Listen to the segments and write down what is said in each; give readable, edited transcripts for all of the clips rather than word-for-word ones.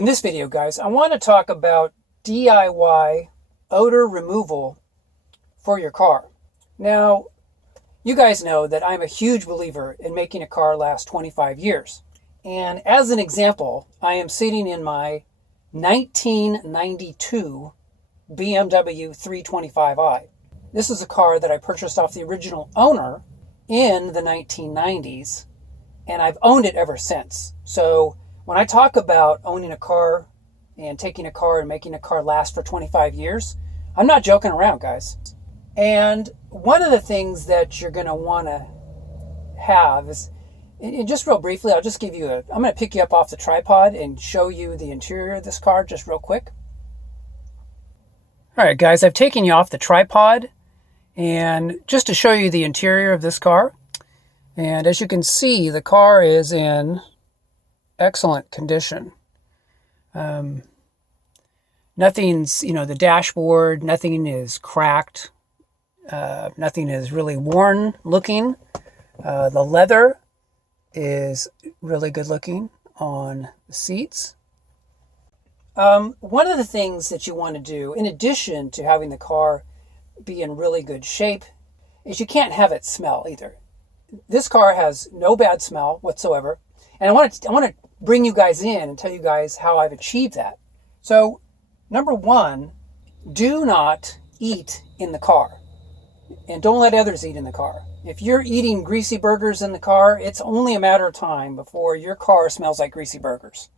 In this video, guys, I want to talk about DIY odor removal for your car. Now, you guys know that I'm a huge believer in making a car last 25 years. And as an example, I am sitting in my 1992 BMW 325i. This is a car that I purchased off the original owner in the 1990s, and I've owned it ever since. So when I talk about owning a car and taking a car and making a car last for 25 years, I'm not joking around, guys. And one of the things that you're going to want to have is, and just real briefly, I'll just give you I'm going to pick you up off the tripod and show you the interior of this car just real quick. All right, guys, I've taken you off the tripod and just to show you the interior of this car. And as you can see, the car is in excellent condition. Nothing's, the dashboard, nothing is cracked. Nothing is really worn looking. The leather is really good looking on the seats. One of the things that you want to do, in addition to having the car be in really good shape, is you can't have it smell either. This car has no bad smell whatsoever. And I want to bring you guys in and tell you guys how I've achieved that. So, number one, do not eat in the car. And don't let others eat in the car. If you're eating greasy burgers in the car, it's only a matter of time before your car smells like greasy burgers.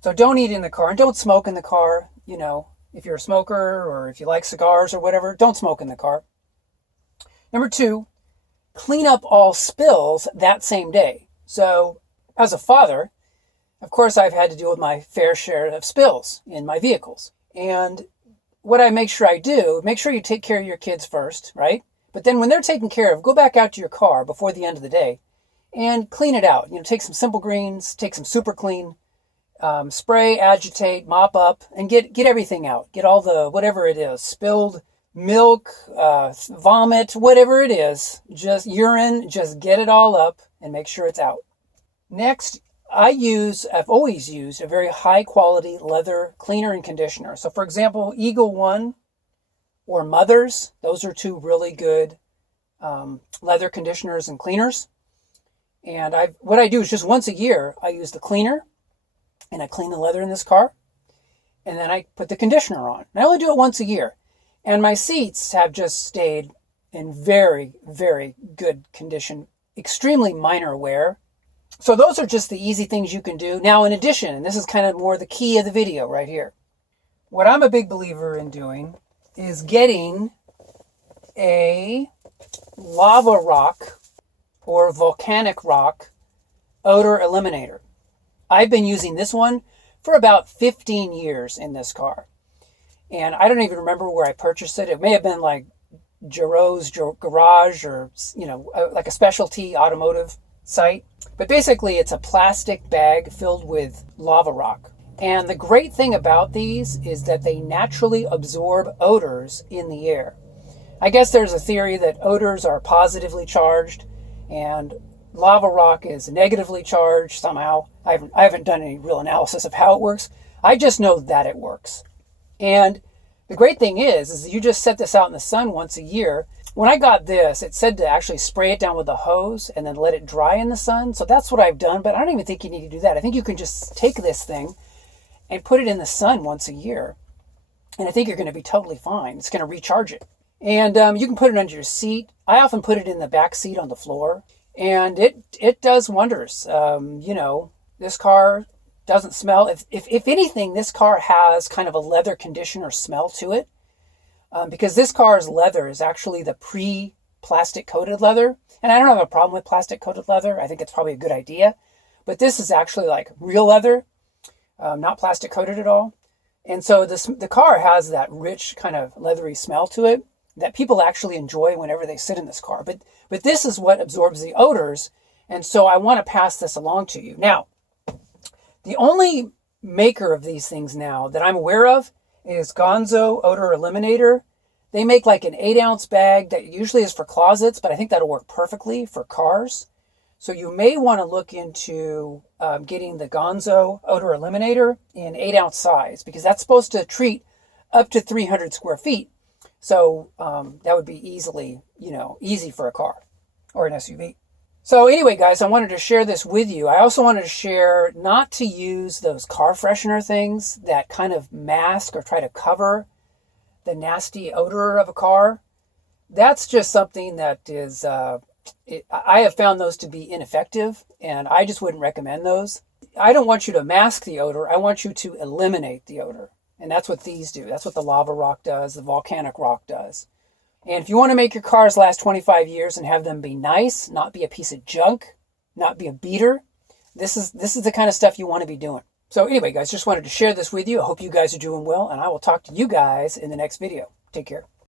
So don't eat in the car and don't smoke in the car. If you're a smoker or if you like cigars or whatever, don't smoke in the car. Number two, clean up all spills that same day. So as a father, of course, I've had to deal with my fair share of spills in my vehicles. And what I make sure I do, make sure you take care of your kids first, right? But then when they're taken care of, go back out to your car before the end of the day and clean it out. Take some Simple Greens, take some Super Clean, spray, agitate, mop up, and get everything out. Get all the, whatever it is, spilled milk, vomit, whatever it is, just urine, just get it all up and make sure it's out. Next, I've always used a very high quality leather cleaner and conditioner. So for example, Eagle One or Mother's, those are two really good leather conditioners and cleaners. And what I do is just once a year, I use the cleaner and I clean the leather in this car. And then I put the conditioner on. And I only do it once a year. And my seats have just stayed in very, very good condition, extremely minor wear. So those are just the easy things you can do. Now, in addition, and this is kind of more the key of the video right here, what I'm a big believer in doing is getting a lava rock or volcanic rock odor eliminator. I've been using this one for about 15 years in this car. And I don't even remember where I purchased it. It may have been like Giroux Garage or, like a specialty automotive site. But basically, it's a plastic bag filled with lava rock. And the great thing about these is that they naturally absorb odors in the air. I guess there's a theory that odors are positively charged and lava rock is negatively charged somehow. I haven't done any real analysis of how it works. I just know that it works. And the great thing is you just set this out in the sun once a year. When I got this, it said to actually spray it down with a hose and then let it dry in the sun. So that's what I've done, but I don't even think you need to do that. I think you can just take this thing and put it in the sun once a year. And I think you're going to be totally fine. It's going to recharge it. And you can put it under your seat. I often put it in the back seat on the floor. And it does wonders. This car doesn't smell. If anything, this car has kind of a leather conditioner smell to it. Because this car's leather is actually the pre-plastic coated leather. And I don't have a problem with plastic coated leather. I think it's probably a good idea. But this is actually like real leather, not plastic coated at all. And so the car has that rich kind of leathery smell to it that people actually enjoy whenever they sit in this car. But this is what absorbs the odors. And so I want to pass this along to you. Now, the only maker of these things now that I'm aware of is Gonzo Odor Eliminator. They make like an 8-ounce bag that usually is for closets, but I think that'll work perfectly for cars. So you may want to look into getting the Gonzo odor eliminator in 8-ounce size, because that's supposed to treat up to 300 square feet. So that would be easy for a car or an SUV. So anyway, guys, I wanted to share this with you. I also wanted to share not to use those car freshener things that kind of mask or try to cover the nasty odor of a car. That's just something that is, I have found those to be ineffective, and I just wouldn't recommend those. I don't want you to mask the odor. I want you to eliminate the odor. And that's what these do. That's what the lava rock does, the volcanic rock does. And if you want to make your cars last 25 years and have them be nice, not be a piece of junk, not be a beater, this is the kind of stuff you want to be doing. So anyway, guys, just wanted to share this with you. I hope you guys are doing well, and I will talk to you guys in the next video. Take care.